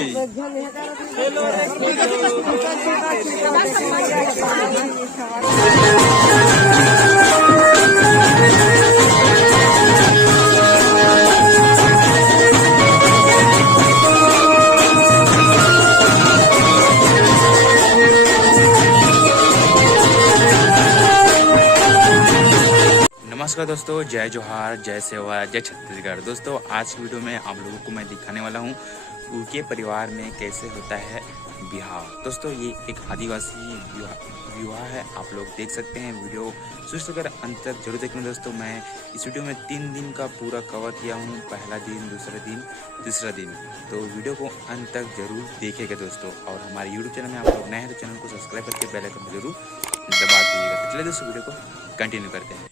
नमस्कार दोस्तों, जय जोहार, जय सेवा, जय छत्तीसगढ़। दोस्तों आज की वीडियो में आप लोगों को मैं दिखाने वाला हूँ उके परिवार में कैसे होता है बिहाव। दोस्तों ये एक आदिवासी विवाह है, आप लोग देख सकते हैं। वीडियो शुरू से लेकर अंत तक जरूर देखना। दोस्तों मैं इस वीडियो में 3 दिन का पूरा कवर किया हूँ, पहला दिन, दूसरा दिन, तीसरा दिन। तो वीडियो को अंत तक जरूर देखेगा दोस्तों। और हमारे यूट्यूब चैनल में आप लोग नए हैं तो चैनल को सब्सक्राइब करके बेल आइकन को जरूर दबा दीजिएगा। तो चलिए दोस्तों वीडियो को कंटिन्यू करते हैं।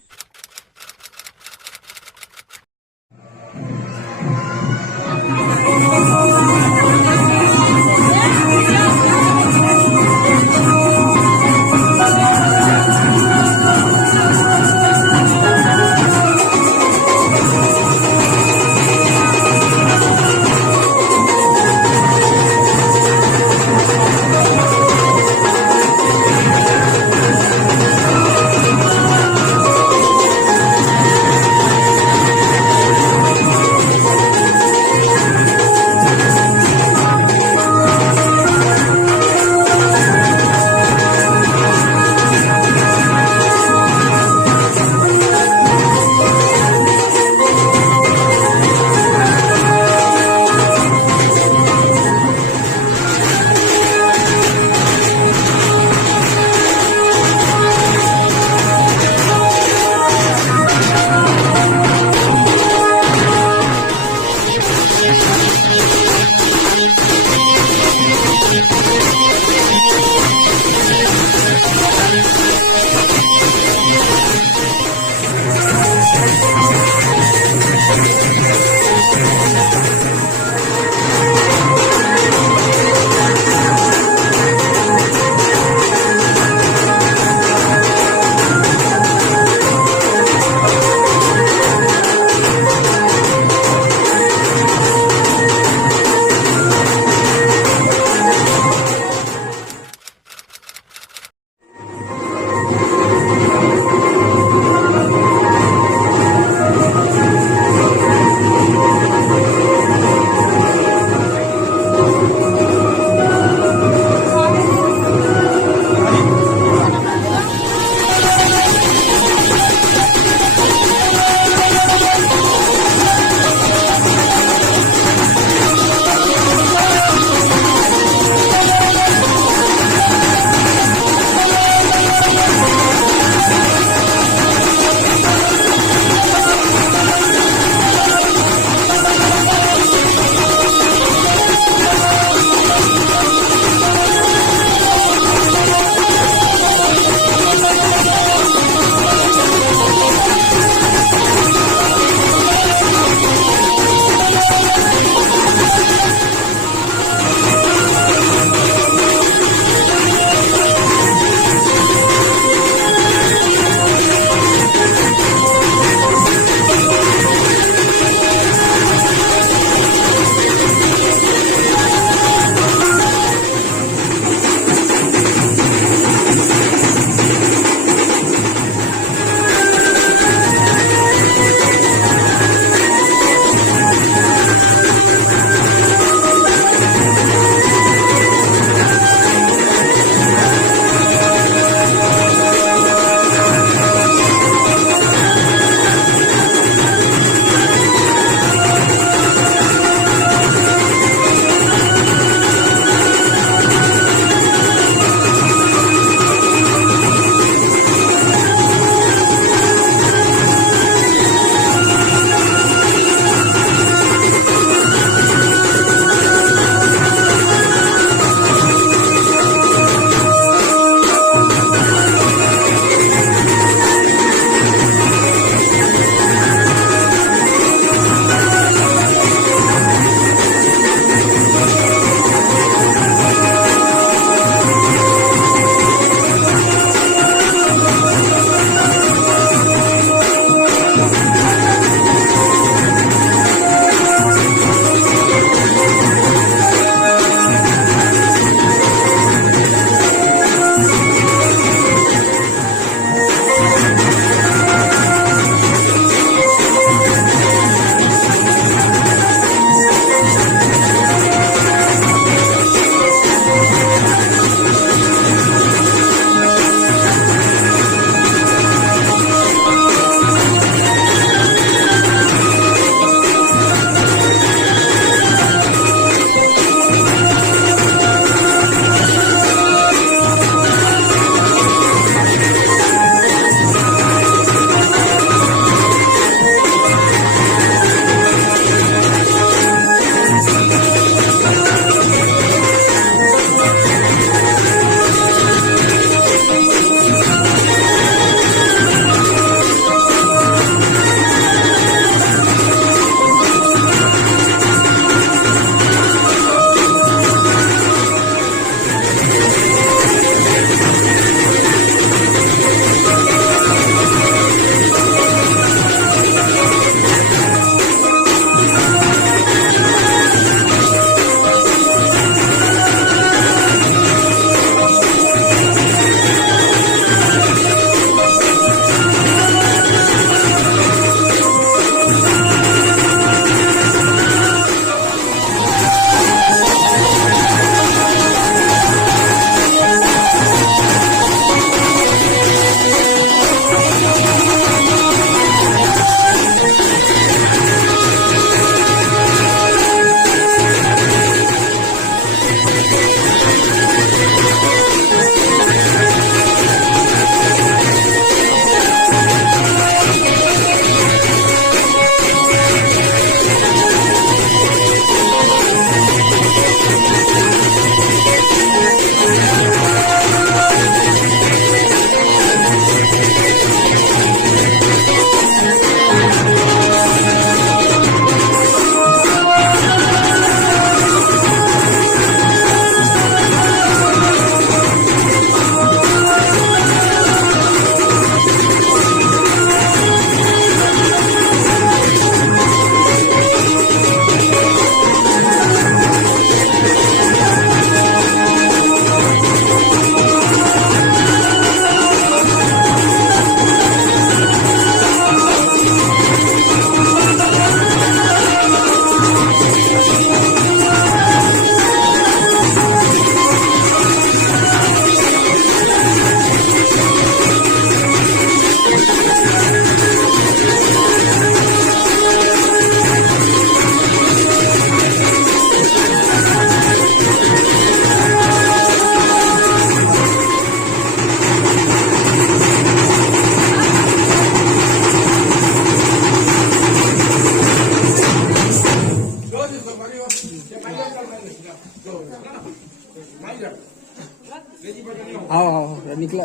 हाँ हाँ निकला।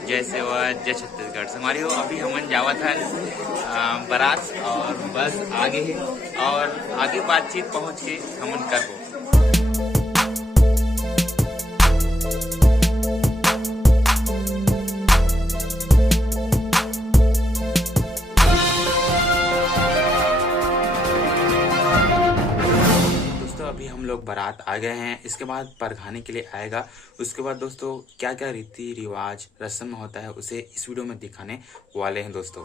जय सेवा जय छत्तीसगढ़ संगवारी हो। अभी हमन जावत हन बारात और बस आगे है और आगे बातचीत पहुंच के हमन करबो। अभी हम लोग बारात आ गए हैं, इसके बाद परखाने के लिए आएगा। उसके बाद दोस्तों क्या क्या रीति रिवाज रस्म होता है उसे इस वीडियो में दिखाने वाले हैं दोस्तों।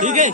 ठीक है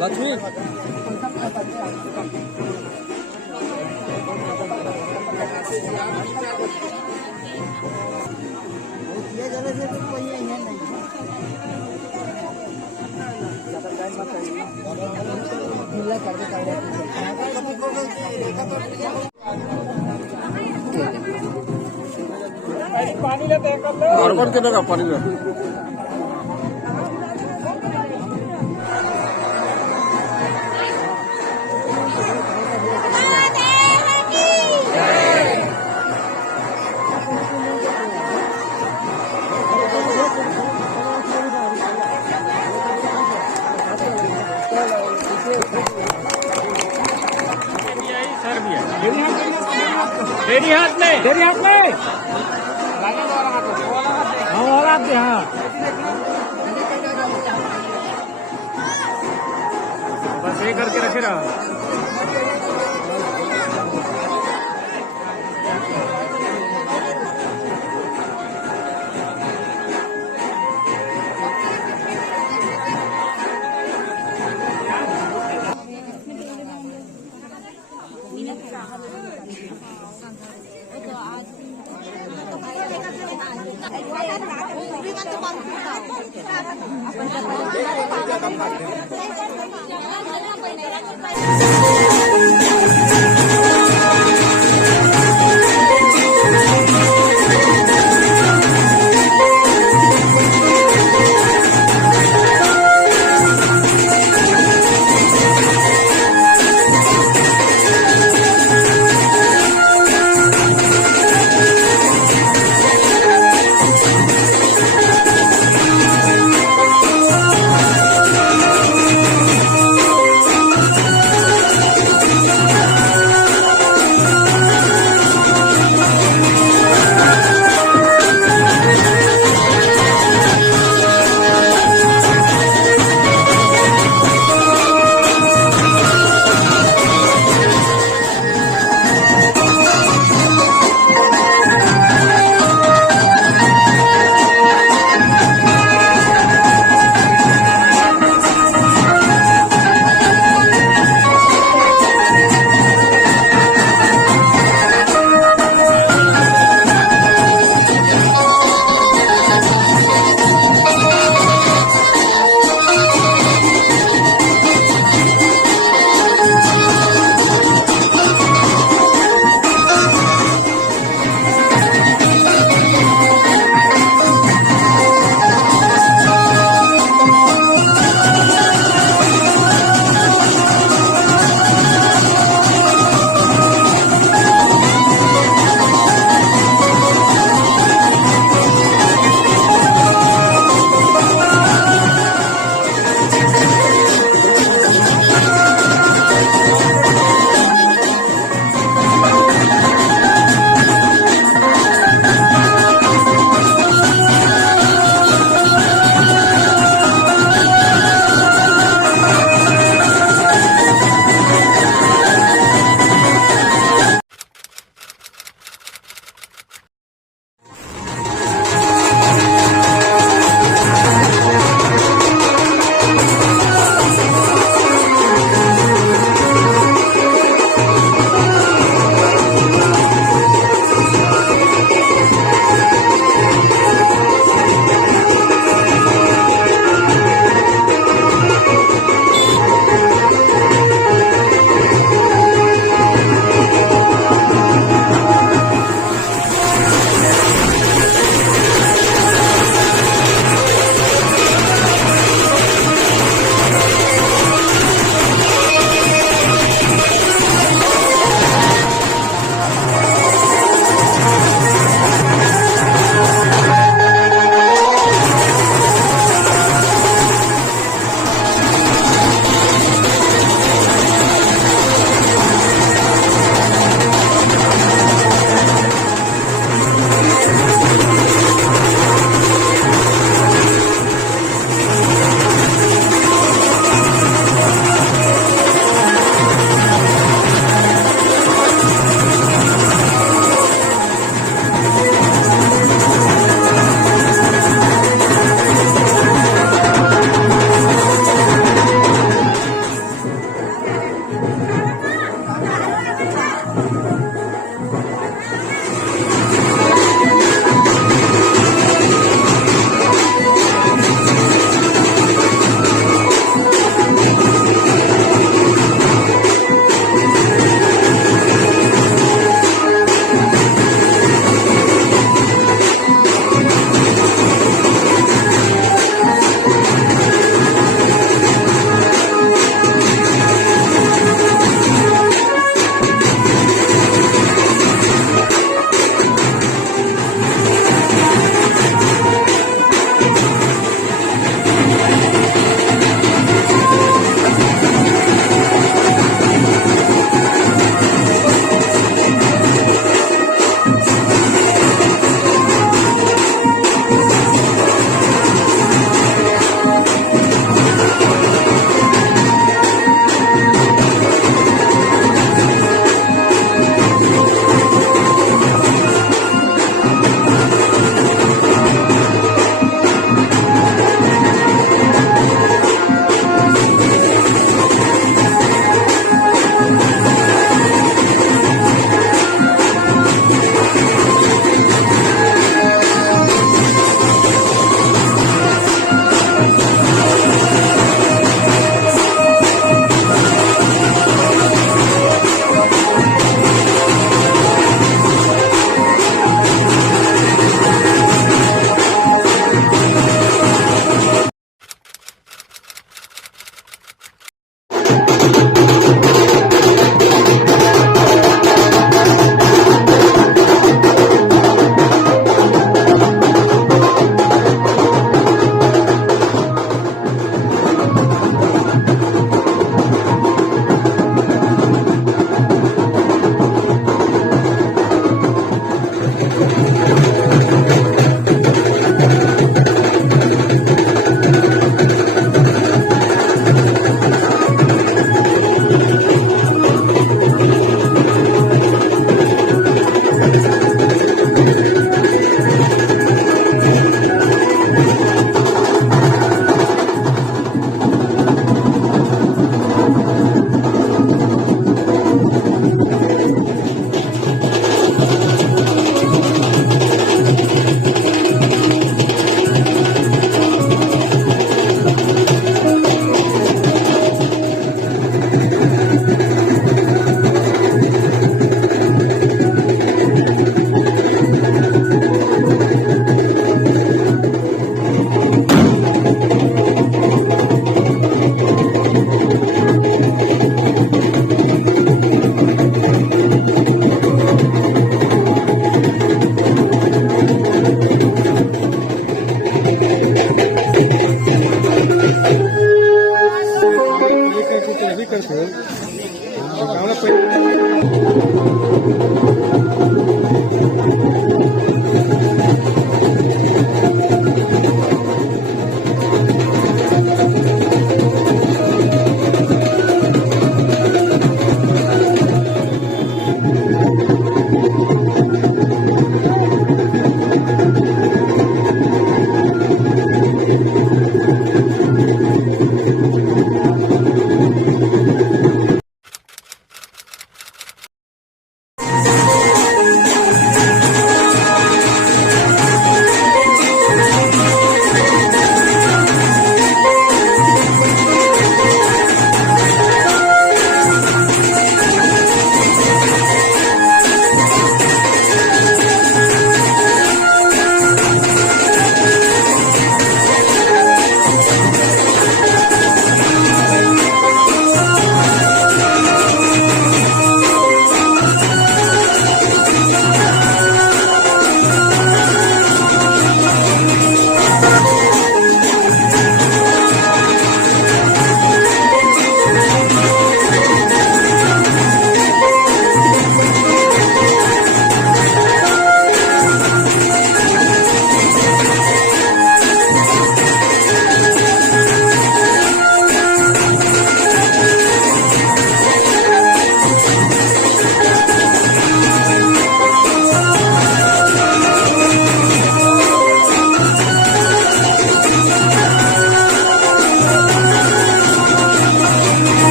लक्ष्मी पानी लेते हैं और कौन के देगा पानी में तेरी हाथ में हाँ बस ये करके रखे रहा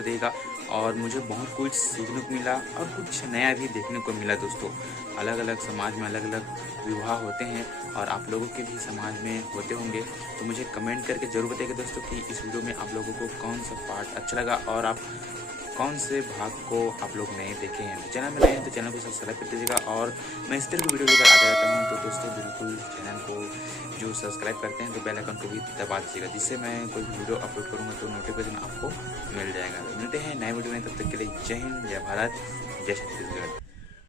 बताइएगा। और मुझे बहुत कुछ सीखने को मिला और कुछ नया भी देखने को मिला दोस्तों। अलग अलग समाज में अलग अलग विवाह होते हैं और आप लोगों के भी समाज में होते होंगे, तो मुझे कमेंट करके ज़रूर बताइएगा दोस्तों कि इस वीडियो में आप लोगों को कौन सा पार्ट अच्छा लगा और आप कौन से भाग को आप लोग नए देखे हैं। चैनल में नए हैं तो चैनल को सब्सक्राइब कर दीजिएगा। और मैं इस तरह की वीडियो लेकर आता रहता हूँ, तो दोस्तों बिल्कुल चैनल को जो सब्सक्राइब करते हैं तो बेल आइकन को भी दबा दीजिएगा, जिससे मैं कोई भी वीडियो अपलोड करूँगा तो नोटिफिकेशन आपको मिल जाएगा। मिलते हैं नए वीडियो में, तब तक के लिए जय हिंद, जय भारत, जय छत्तीसगढ़।